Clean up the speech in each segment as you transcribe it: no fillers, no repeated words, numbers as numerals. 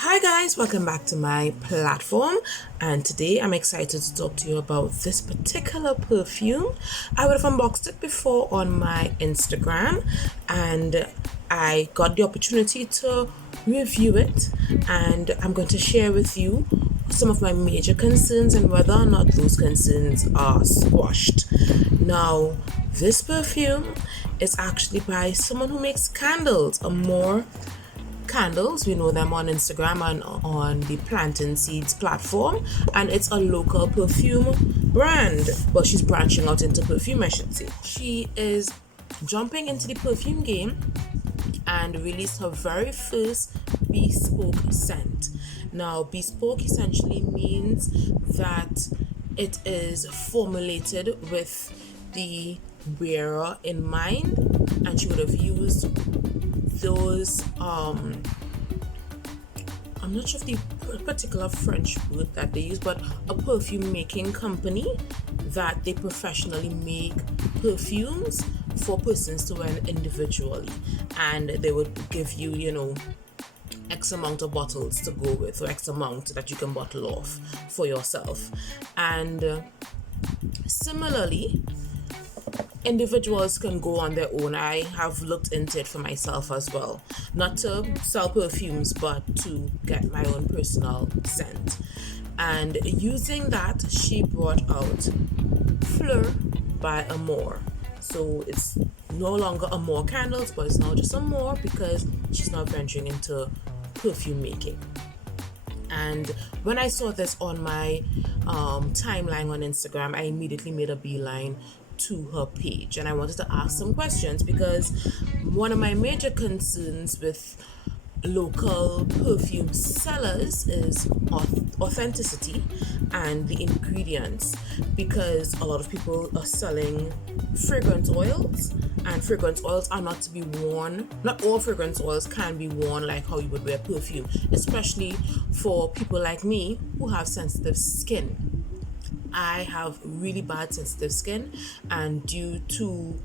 Hi guys, welcome back to my platform, and today I'm excited to talk to you about this particular perfume. I would have unboxed it before on my Instagram, and I got the opportunity to review it, and I'm going to share with you some of my major concerns and whether or not those concerns are squashed. Now, this perfume is actually by someone who makes candles, Amore candles. We know them on Instagram and on the Plantain Seeds platform, and it's a local perfume brand. Well, she's branching out into perfume, I should say. She is jumping into the perfume game and released her very first bespoke scent. Now, bespoke essentially means that it is formulated with the wearer in mind, and she would have used those I'm not sure if the particular French word that they use, but a perfume making company that they professionally make perfumes for persons to wear individually, and they would give you X amount of bottles to go with, or X amount that you can bottle off for yourself. And similarly, individuals can go on their own. I have looked into it for myself as well, not to sell perfumes but to get my own personal scent. And using that, she brought out Fleur by Amore. So it's no longer Amore candles, but it's now just Amore because she's now venturing into perfume making. And when I saw this on my timeline on Instagram, I immediately made a beeline to her page, and I wanted to ask some questions, because one of my major concerns with local perfume sellers is authenticity and the ingredients, because a lot of people are selling fragrance oils, and fragrance oils are not to be worn. Not all fragrance oils can be worn like how you would wear perfume, especially for people like me who have sensitive skin. I have really bad sensitive skin, and due to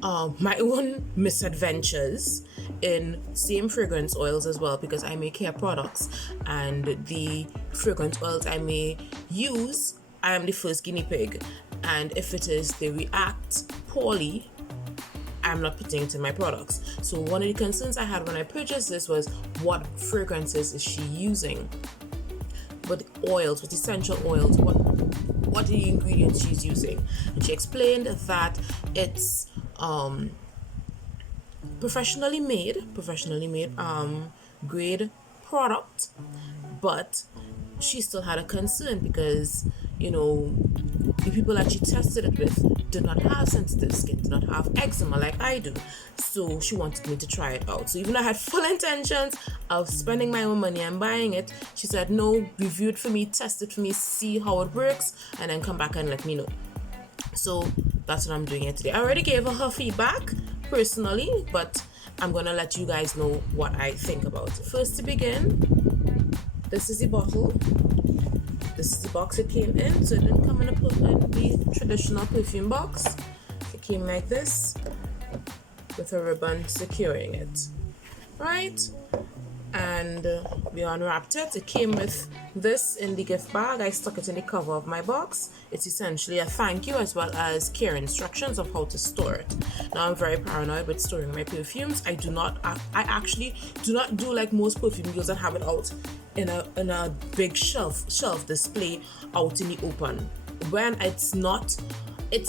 my own misadventures in same fragrance oils as well, because I make hair products, and the fragrance oils I may use, I am the first guinea pig, and if it is they react poorly, I'm not putting it in my products. So one of the concerns I had when I purchased this was, what fragrances is she using? With oils, with essential oils, what are the ingredients she's using? And she explained that it's professionally made grade product, but she still had a concern because the people that she tested it with did not have sensitive skin, did not have eczema like I do. So she wanted me to try it out. So even though I had full intentions of spending my own money and buying it, she said, no, review it for me, test it for me, see how it works, and then come back and let me know. So that's what I'm doing here today. I already gave her feedback personally, but I'm going to let you guys know what I think about it. First to begin, this is the bottle. This is the box it came in. So it didn't come in the traditional perfume box. It came like this with a ribbon securing it, right? And we unwrapped it. It came with this in the gift bag. I stuck it in the cover of my box. It's essentially a thank you as well as care instructions of how to store it. Now, I'm very paranoid with storing my perfumes. I actually do not do like most perfume dealers that have it out in a big shelf display out in the open. When it's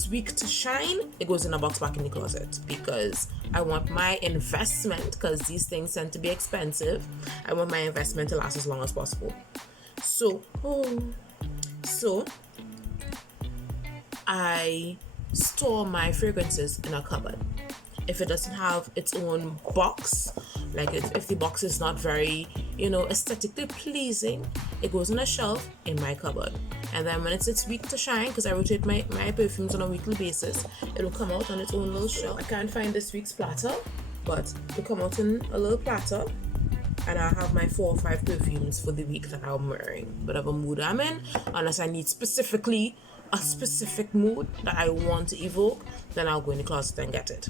weak to shine, it goes in a box back in the closet, because I want my investment, because these things tend to be expensive, I want my investment to last as long as possible. So I store my fragrances in a cupboard. If it doesn't have its own box, like if the box is not very, aesthetically pleasing, it goes on a shelf in my cupboard. And then when it's weak to shine, because I rotate my perfumes on a weekly basis, it'll come out on its own little shelf. I can't find this week's platter, but it'll come out in a little platter, and I'll have my 4 or 5 perfumes for the week that I'm wearing, whatever mood I'm in, unless I need specifically a specific mood that I want to evoke, then I'll go in the closet and get it.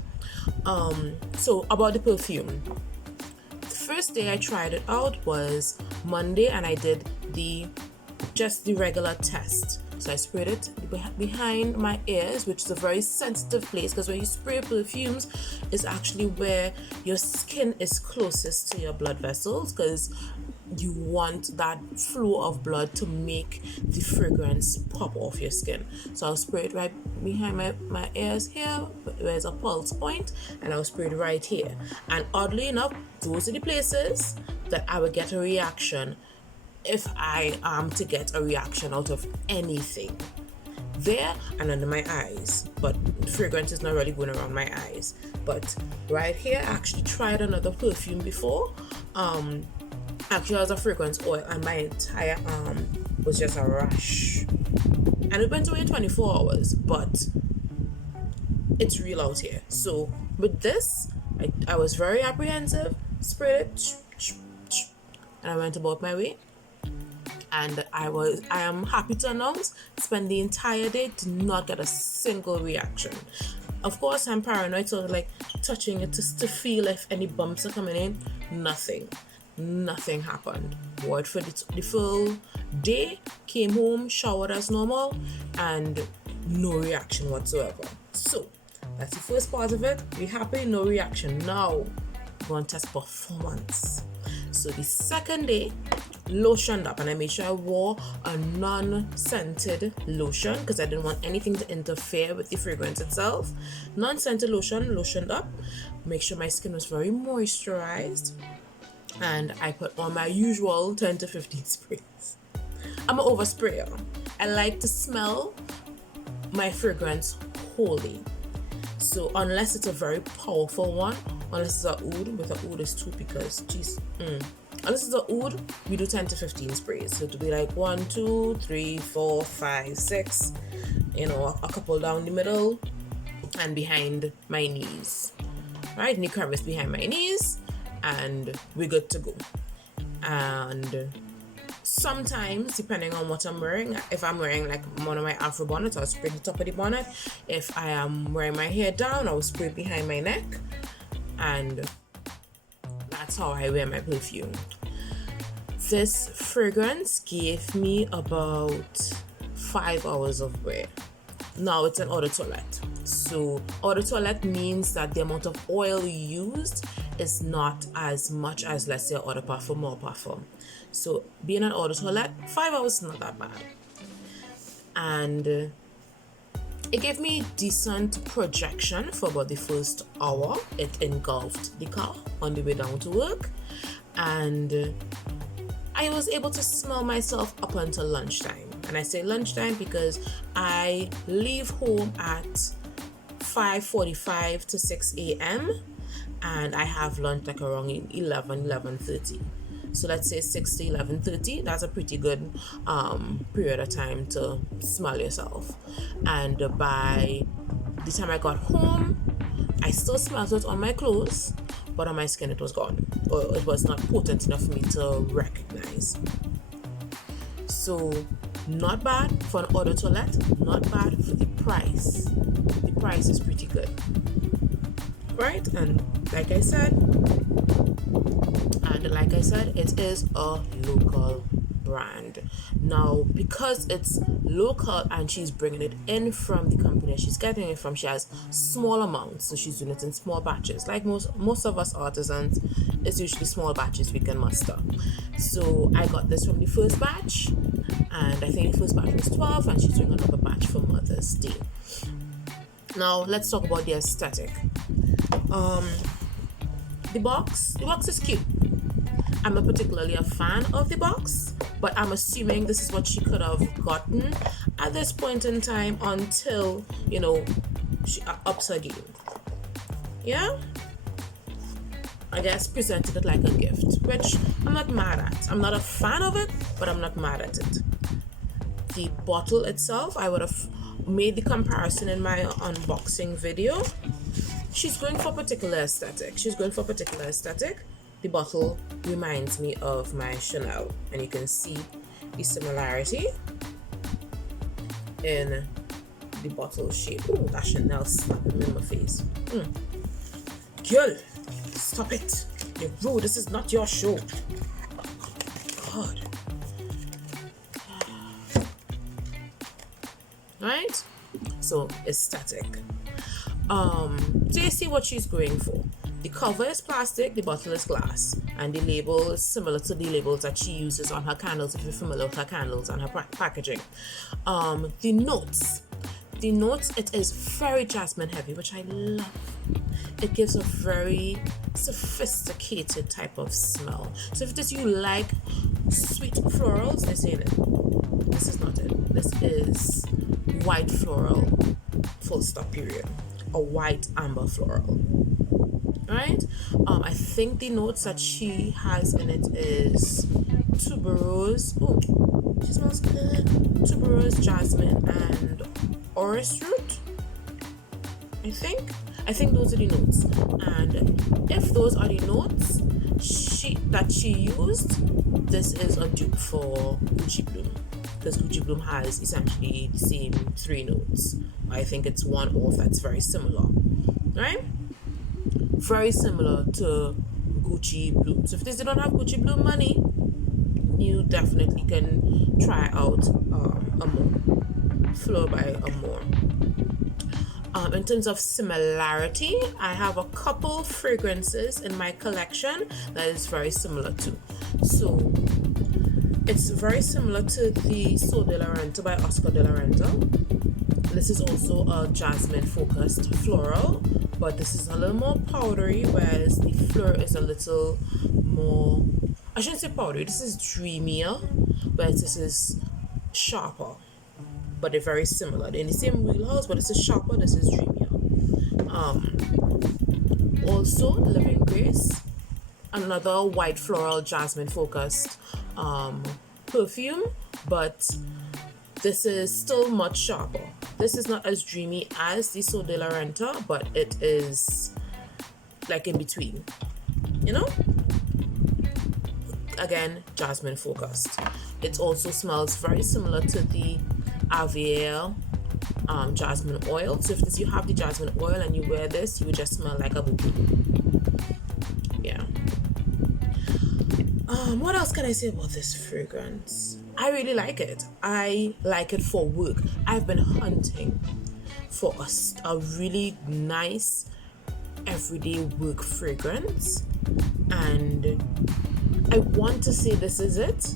So about the perfume. first day I tried it out was Monday, and I did just the regular test. So I sprayed it behind my ears, which is a very sensitive place, because when you spray perfumes, it's actually where your skin is closest to your blood vessels, because you want that flow of blood to make the fragrance pop off your skin. So I'll spray it right behind my ears here, where there's a pulse point, and I'll spray it right here. And oddly enough, those are the places that I would get a reaction if I am to get a reaction out of anything. There and under my eyes, but the fragrance is not really going around my eyes. But right here, I actually tried another perfume before. Actually, it was a fragrance oil, and my entire arm was just a rash. And it went away in 24 hours, but it's real out here. So with this, I was very apprehensive, sprayed it, and I went about my way. And I am happy to announce, spent the entire day to not get a single reaction. Of course, I'm paranoid, so like touching it just to feel if any bumps are coming in. Nothing happened. Wore it for the full day, came home, showered as normal, and no reaction whatsoever. So that's the first part of it. We're happy, no reaction. Now we're going to test performance. So the second day, lotioned up, and I made sure I wore a non-scented lotion because I didn't want anything to interfere with the fragrance itself. Non-scented lotion, lotioned up, make sure my skin was very moisturized, and I put on my usual 10 to 15 sprays. I'm an oversprayer. I like to smell my fragrance wholly. So unless it's a very powerful one, unless it's a oud, with a oud is two because unless it's a oud, we do 10 to 15 sprays. So it'll be like 1, 2, 3, 4, 5, 6, a couple down the middle and behind my knees. Right, knee crevice behind my knees, and we're good to go. And sometimes, depending on what I'm wearing, if I'm wearing like one of my Afro bonnets, I'll spray the top of the bonnet. If I am wearing my hair down, I'll spray behind my neck. And that's how I wear my perfume. This fragrance gave me about 5 hours of wear. Now it's an eau de toilette. So eau de toilette means that the amount of oil used is not as much as, let's say, eau de parfum or parfum. So being an eau de toilette, 5 hours is not that bad. And it gave me decent projection for about the first hour. It engulfed the car on the way down to work, and I was able to smell myself up until lunchtime. And I say lunchtime because I leave home at 5:45 to 6 a.m. and I have lunch like around 11:30. So let's say 6 to 11:30. That's a pretty good period of time to smell yourself. And by the time I got home, I still smelled it on my clothes, but on my skin it was gone, or it was not potent enough for me to recognize. So not bad for an eau de toilette, not bad for the price. The price is pretty good, right? And like I said, it is a local brand. Now, because it's local and she's bringing it in from the company she's getting it from, she has small amounts, so she's doing it in small batches. Like most of us artisans, it's usually small batches we can muster. So I got this from the first batch, and I think the first batch was 12, and she's doing another batch for Mother's Day. Now let's talk about the aesthetic. The box is cute. I'm not particularly a fan of the box, but I'm assuming this is what she could have gotten at this point in time until, she ups her game. Yeah? I guess presented it like a gift, which I'm not mad at. I'm not a fan of it, but I'm not mad at it. The bottle itself, I would have made the comparison in my unboxing video. She's going for a particular aesthetic. The bottle reminds me of my Chanel, and you can see the similarity in the bottle shape. Oh, that Chanel slapping me in my face. Girl, stop it. You're rude. This is not your show. God. Right? So aesthetic. So you see what she's going for. The cover is plastic, the bottle is glass, and the label is similar to the labels that she uses on her candles, if you're familiar with her candles and her packaging. The notes, it is very jasmine heavy, which I love. It gives a very sophisticated type of smell. So if you like sweet florals, this ain't it. This is not it. This is white floral, full stop, period. A white amber floral. Right? I think the notes that she has in it is tuberose. Oh, she smells good. Tuberose, jasmine, and orris root. I think those are the notes. And if those are the notes that she used, this is a dupe for Gucci Bloom, because Gucci Bloom has essentially the same 3 notes. I think it's one off that's very similar, right? Very similar to Gucci Bloom. So if they don't have Gucci Bloom money, you definitely can try out Amore, Fleur by Amore. In terms of similarity, I have a couple fragrances in my collection that is very similar to. So it's very similar to the So de la Renta by Oscar de la Renta. This is also a jasmine focused floral, but this is a little more powdery, whereas the Fleur is a little more, I shouldn't say powdery, this is dreamier, whereas this is sharper. But they're very similar. They're in the same wheelhouse, but this is sharper, this is dreamier. Also, Living Grace, another white floral jasmine focused perfume, but this is still much sharper. This is not as dreamy as the So de la Renta, but it is like in between, you know? Again, jasmine focused. It also smells very similar to the Aviel jasmine oil. So if you have the jasmine oil and you wear this, you would just smell like a bouquet. Yeah. What else can I say about this fragrance? I really like it. I like it for work. I've been hunting for a really nice everyday work fragrance, and I want to say this is it,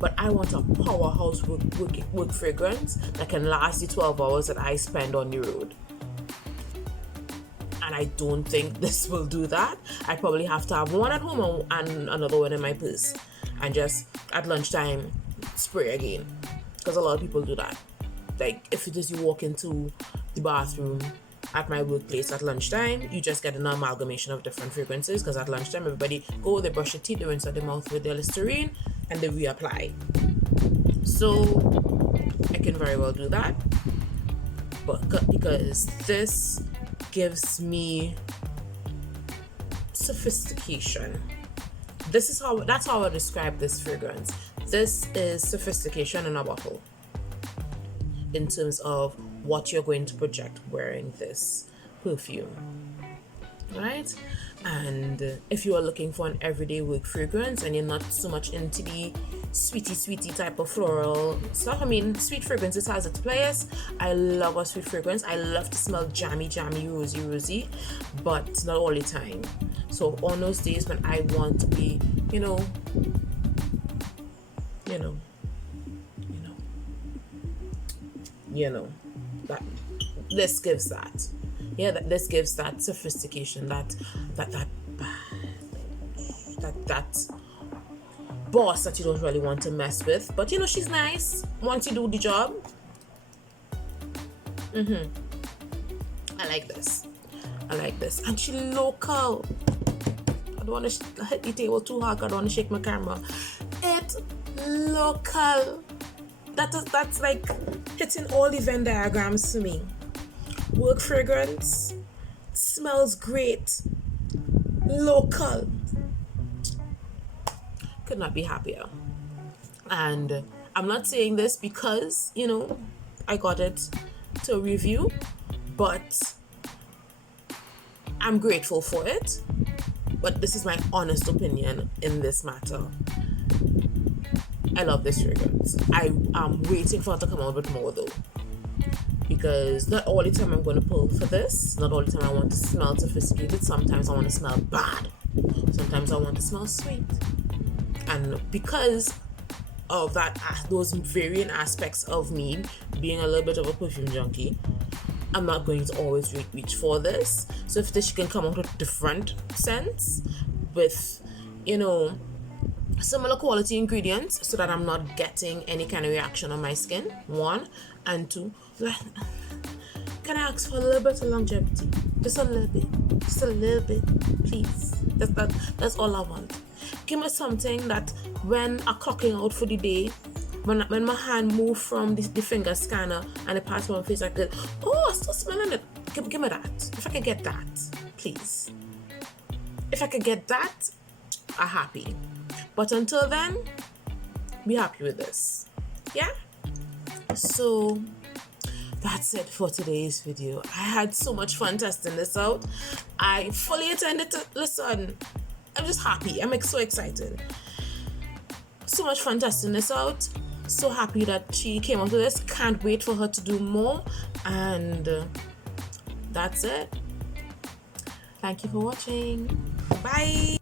but I want a powerhouse work fragrance that can last the 12 hours that I spend on the road. And I don't think this will do that. I probably have to have one at home and another one in my purse, and just at lunchtime spray again, because a lot of people do that. Like if you walk into the bathroom at my workplace at lunchtime, you just get an amalgamation of different fragrances, because at lunchtime everybody they brush their teeth, they rinse out their mouth with their Listerine, and they reapply. So I can very well do that, but because this gives me sophistication. That's how I describe this fragrance. This is sophistication in a bottle in terms of what you're going to project wearing this perfume, right? And if you are looking for an everyday work fragrance and you're not so much into the sweetie type of floral stuff, I mean, sweet fragrances has its place. I love a sweet fragrance. I love to smell jammy, rosy, but not all the time. So on those days when I want to be, that this gives that. Yeah, this gives that sophistication, that boss that you don't really want to mess with, but she's nice once you do the job. I like this, and she local. I don't want to hit the table too hard. I don't want to shake my camera. It local. That's like hitting all the Venn diagrams to me. Work fragrance, smells great, local. Could not be happier. And I'm not saying this because, I got it to review, but I'm grateful for it. but this is my honest opinion in this matter. I love this fragrance. I am waiting for it to come out with more though, because not all the time I'm going to pull for this. Not all the time I want to smell sophisticated. Sometimes I want to smell bad. Sometimes I want to smell sweet. And because of that, those varying aspects of me being a little bit of a perfume junkie, I'm not going to always reach for this. So if this can come out with different scents with, similar quality ingredients, so that I'm not getting any kind of reaction on my skin, 1, and 2, can I ask for a little bit of longevity? Just a little bit, please. That's all I want. Give me something that when I'm clocking out for the day, when my hand move from the finger scanner and it passes my face, I could, I'm still smelling it. Give me that. If I could get that, please. If I could get that, I'm happy. But until then, be happy with this. Yeah? So that's it for today's video. I had so much fun testing this out. I fully intended to listen. I'm just happy. I'm so excited. So much fun testing this out. So happy that she came out with this. Can't wait for her to do more. And that's it. Thank you for watching. Bye.